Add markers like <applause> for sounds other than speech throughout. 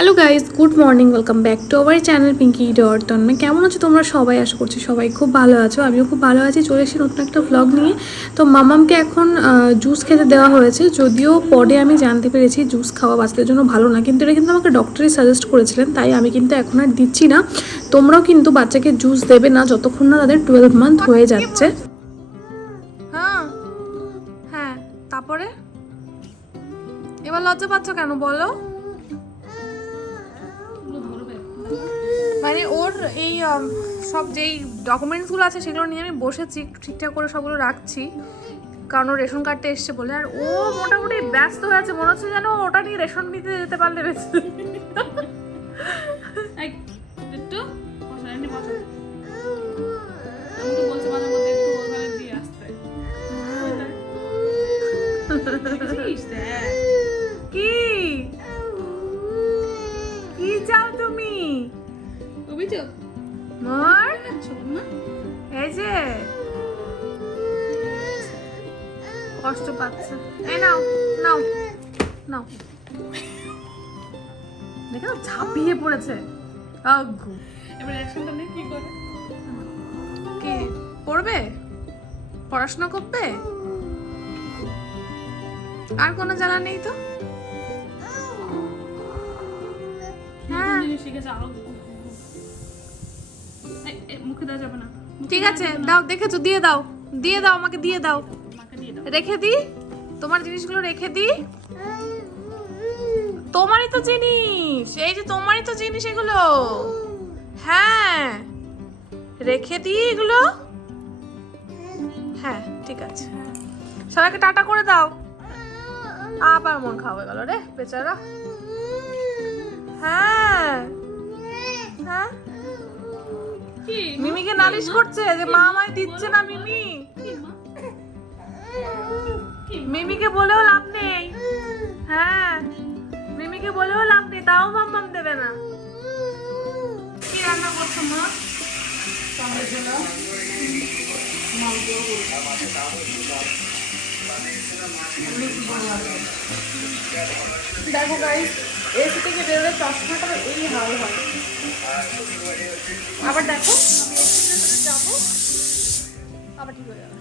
Hello guys good morning welcome back to our channel Pinky dot Tanmay, কেমন আছো তোমরা? সবাই আশা করছি সবাই খুব ভালো আছো। আমিও খুব ভালো আছি। চলে এসেছি নতুন একটা ভ্লগ নিয়ে। তো মামামকে এখন জুস খেতে দেওয়া হয়েছে। যদিও পরে আমি জানতে পেরেছি জুস খাওয়া বাচ্চাদের জন্য ভালো না, কিন্তু এটা কিন্তু আমাকে ডক্টরই সাজেস্ট করেছিলেন, তাই আমি কিন্তু এখন আর দিচ্ছি না। তোমরাও কিন্তু বাচ্চাকে জুস দেবে না, যতক্ষণ না তাদের টুয়েলভ মান্থ হয়ে যাচ্ছে। হ্যাঁ। হ্যাঁ তারপরে? এবার লজ্জা পাচ্ছ কেন? বলো। মানে ওর এই সব যেই ডকুমেন্টসগুলো আছে সেগুলো নিয়ে আমি বসেছি ঠিকঠাক করে সবগুলো রাখছি। কারণ ওর রেশন কার্ডটা এসছে বলে। আর ও মোটামুটি ব্যস্ত হয়ে আছে মনে হচ্ছে যেন ওটা নিয়ে রেশন নিতে যেতে পারলে বেশি। একটু <laughs> মোর। দেখাচ্ছো, এই যে। কষ্ট পাচ্ছে। নাও নাও নাও। দেখে ঝাঁপিয়ে পড়েছে। আগ্গু এবার অ্যাকশনটা কি করে? কি? পড়বে? পড়াশোনা করবে? আর কোনো জানা নেই তো? হ্যাঁ। শিখেছে, মুখে দেওয়া যাবে না। ঠিক আছে দাও দেখেছ দিয়ে দাও দিয়ে দাও আমাকে দিয়ে দাও। মাকে দিয়ে দাও। রেখে দি তোমার জিনিসগুলো রেখে দি। তোমারই তো জিনিস এই যে তোমারই তো জিনিস এগুলো। হ্যাঁ রেখে দি এগুলো। হ্যাঁ ঠিক আছে। সবাইকে টাটা করে দাও। আবার মন খাওয়া হয়ে গেল রে বেচারা। হ্যাঁ। মিমিকে নালিশ করছে যে মা আমায় দিচ্ছে না মিমি। মিমিকে বলেও লাভ নেই। হ্যাঁ মিমিকে বলেও লাভ নেই তাও মাম্মাম দেবে না। কি রান্না করছ মা? দেখো গাইস এসি থেকে বেরোলে চশমাটা এই হাল হয়। আবার দেখো। আবার ঠিক হয়ে যাবে।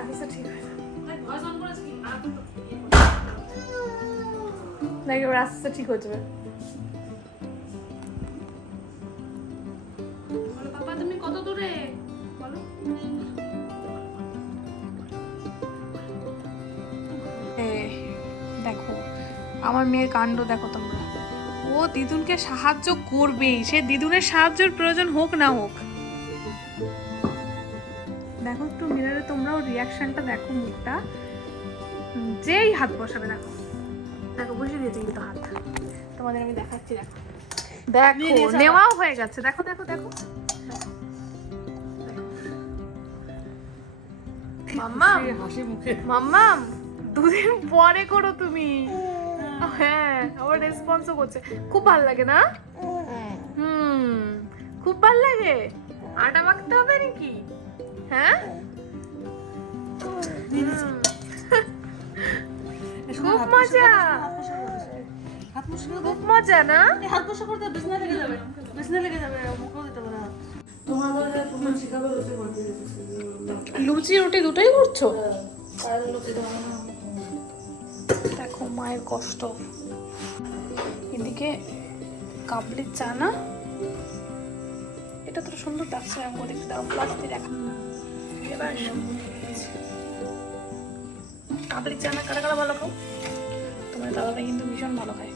আচ্ছা ঠিক হয়ে যাবে? বলো, তুমি কত দূরে? বলো। দেখো আমার মেয়ের কাণ্ড দেখো তোমরা। ও দিদুনকে সাহায্য করবেই। সে দিদুনের সাহায্যের প্রয়োজন হোক না হোক। দেখো একটু মিররে তোমরাও রিয়াকশনটা দেখো মুখটা। যেই হাত বসাবে দেখো। দেখো বসে দিয়েছে কিন্তু হাত। তোমাদের আমি দেখাচ্ছি দেখো। দেখো নেওয়াও হয়ে গেছে। দেখো দেখো দেখো। মাম্মা মাম্মাম দুদিন পরে করো তুমি। হ্যাঁ আবার রেসপন্সও করছে। খুব ভালো লাগে না? হুম খুব ভালো লাগে? আটা মাখতে হবে নাকি? হ্যাঁ। খুব মজা। খুব মজা না? হাত করতে বিছনা লেগে যাবে। বিছনা লেগে যাবে মুখেও দিতে পারে লুচি রুটি দুটোই করছ? আর লুচি মায়ের কষ্ট। এদিকে কাবলি চানা এটা তো সুন্দর লাগছে, আমি বলে দাও প্লাস্টিক দেখা এবার কাবলি চানা কারা কারা ভালো খাও? তোমার দাদাটা কিন্তু ভীষণ ভালো খায়।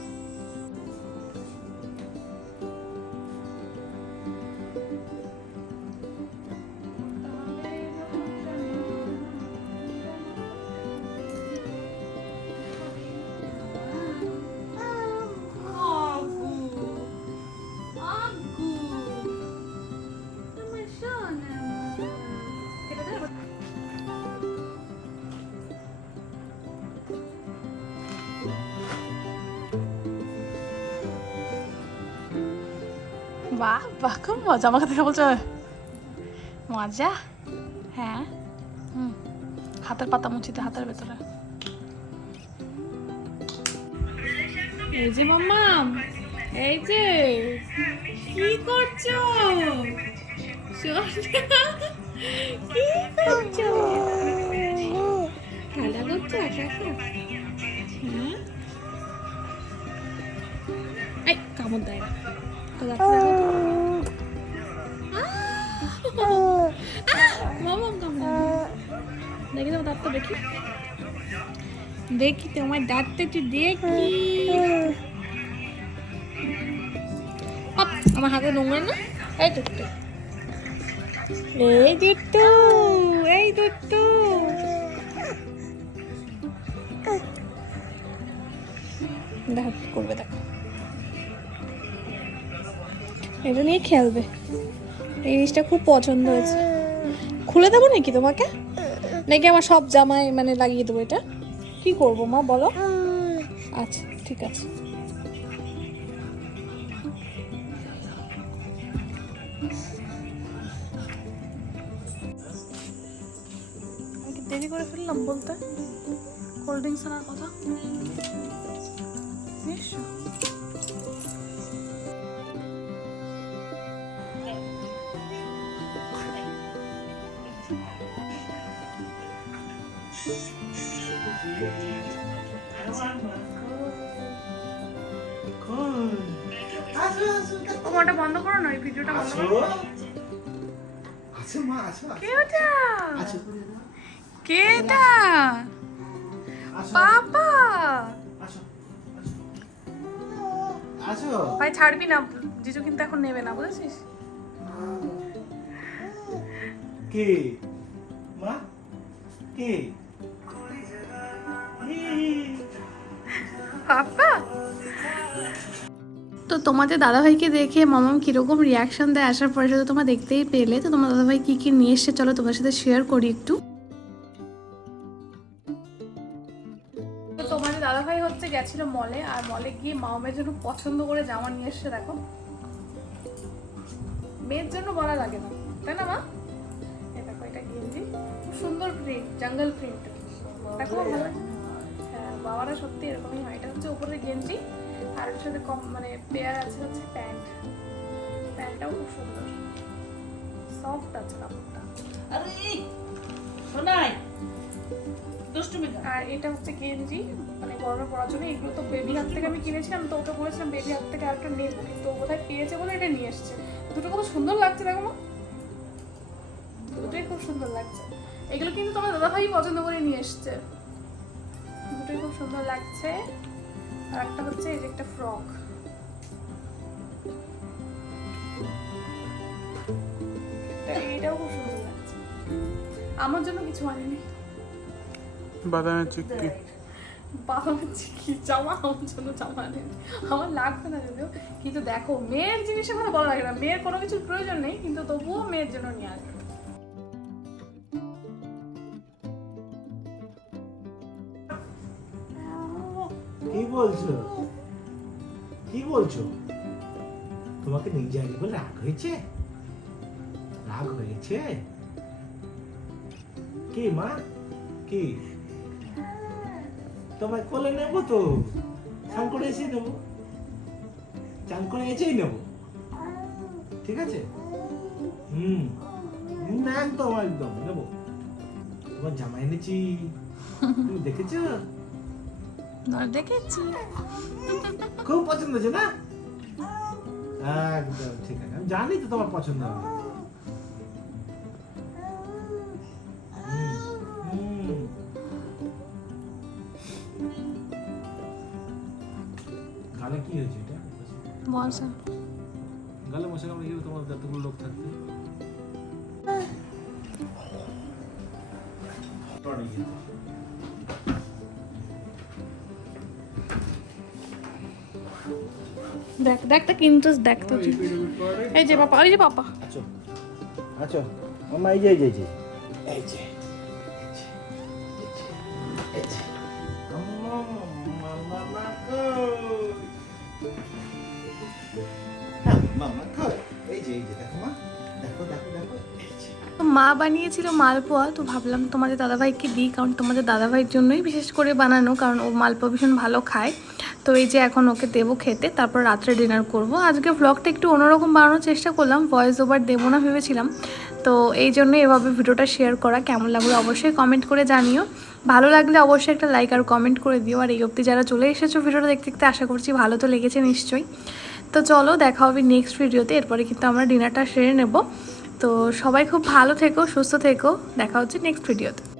বাহ বাহ, খুব মজা। আমাকে দেখে বলছো? মজা? হ্যাঁ। হুম, হাতের পাতা মুছিতে, হাতের ভেতরে। এই যে মাম্মাম এই যে, কি করছ? কি করছ? খেলা করছ? হ্যাঁ কামড় দেয় না তো যাচ্ছে দেখো তো। আহ! মামাম কামড় দেখি তোমার দাঁতটা দেখি দেখি তোমার দাঁতটা একটু দেখি আপ, আমার হাতে নোংরা না এই দুট্টু এই দুট্টু এই দুট্টু দেখো কি করবে দেখো এটা নিয়ে খেলবে। এই জিনিসটা খুব পছন্দ হয়েছে। খুলে দেবো নাকি তোমাকে? নাকি আমার সব জামায় মানে লাগিয়ে দেবো এটা? কি করব মা, বলো? আচ্ছা ঠিক আছে। দেরি করে ফেললাম বলতে? কোল্ড ড্রিঙ্কস আনার কথা। ওটা বন্ধ করো না এই ভিডিওটা বন্ধ করো। আছো মা আছো কে ওটা? আছো। এটা? ভাই ছাড়বি না জিজু কিন্তু এখন নেবে না বুঝেছিস? কে? মা? কে? পাপা তো তোমাদের দাদাভাইকে দেখে মামাম কীরকম রিয়াকশন দেয় আসার পরে সেটা তোমরা দেখতেই পেলে। তো তোমার দাদাভাই কী কী নিয়ে এসছে চলো তোমার সাথে শেয়ার করি একটু। তো তোমাদের দাদাভাই হচ্ছে গেছিল মলে আর মলে গিয়ে মামামের জন্য পছন্দ করে জামা নিয়ে এসছে দেখো। মেয়ের জন্য বলা লাগে না তাই না মা? এটা গেঞ্জি খুব সুন্দর প্রিন্ট জঙ্গল প্রিন্ট দেখো ভালো বাবারা সত্যি এরকমই হয়। এটা হচ্ছে উপরে গেঞ্জি আর এর সাথে কম মানে পেয়ার আছে হচ্ছে প্যান্ট। প্যান্টটাও খুব সুন্দর। সফট আছে কাপড়টা। আরে শোনাই আর এটা হচ্ছে গেঞ্জি মানে গরমে পড়ার জন্য। এগুলো তো বেবি হাত থেকে আমি কিনেছিলাম তো ওকে বলেছিলাম বেবি হাত থেকে আরেকটা নেব। কিন্তু বোধহয় পেয়েছে বলে এটা নিয়ে এসছে। দুটো কত সুন্দর লাগছে দেখো মা। দুটোই খুব সুন্দর লাগছে। এগুলো কিন্তু তোমার দাদাভাই পছন্দ করে নিয়ে এসছে। দুটোই খুব সুন্দর লাগছে। আর একটা হচ্ছে এই যে একটা ফ্রক। এইটাও খুব সুন্দর লাগছে। আমার জন্য কিছু আনেনি বাদামের চিক্কি। বাবার কি জামা আমার জন্য জামা নেই। আমার লাগবে না যদিও কিন্তু দেখো মেয়ের জিনিসে কথা বলা লাগে না। মেয়ের কোনো কিছুর প্রয়োজন নেই কিন্তু তবুও মেয়ের জন্য নিয়ে আসবে। বলছো? কি বলছো? তোমাকে নিয়ে যায়নি বলে রাগ হয়েছে? রাগ হয়েছে? কি মা? কি? তোমায় কোলে নেব তো? স্নান করে এসেই নেব। চান করে এসেই নেব। ঠিক আছে? হুম। একদম একদম, নেব। তোমার জামা এনেছি। তুমি দেখেছ? দেখেছি। খুব পছন্দ হয়েছে না? একদম ঠিক আছে। আমি জানি তো তোমার পছন্দ হবে। গালে কি হয়েছে এটা? মজা গালে মশা কামড়ে গেলে তোমার যতগুলো লোক থাকবে? পড়ে দেখ দেখ দেখ ইন্টারেস্ট দেখ তো এই যে পাপা এই যে পাপা। আচ্ছা। আচ্ছা। মামা এই যে এই যে এই যে। তো মা বানিয়েছিল মালপোয়া তো ভাবলাম তোমাদের দাদাভাইকে দিই কারণ তোমাদের দাদাভাইয়ের জন্যই বিশেষ করে বানানো কারণ ও মালপোয়া ভীষণ ভালো খায়। তো এই যে এখন ওকে দেবো খেতে, তারপর রাত্রে ডিনার করব। আজকে ব্লগটা একটু অন্যরকম বানানোর চেষ্টা করলাম ভয়েস ওভার দেবো না ভেবেছিলাম। তো এই জন্য এভাবে ভিডিওটা শেয়ার করা, কেমন লাগল অবশ্যই কমেন্ট করে জানিও। ভালো লাগলে অবশ্যই একটা লাইক আর কমেন্ট করে দিও। আর এই অবধি যারা চলে এসেছ ভিডিওটা দেখতে দেখতে, আশা করছি ভালো তো লেগেছে নিশ্চয়ই। তো চলো দেখা হবে নেক্সট ভিডিওতে এরপরে কিন্তু আমরা ডিনারটা সেরে নেব। তো সবাই খুব ভালো থেকো, সুস্থ থেকো, দেখা হচ্ছে নেক্সট ভিডিওতে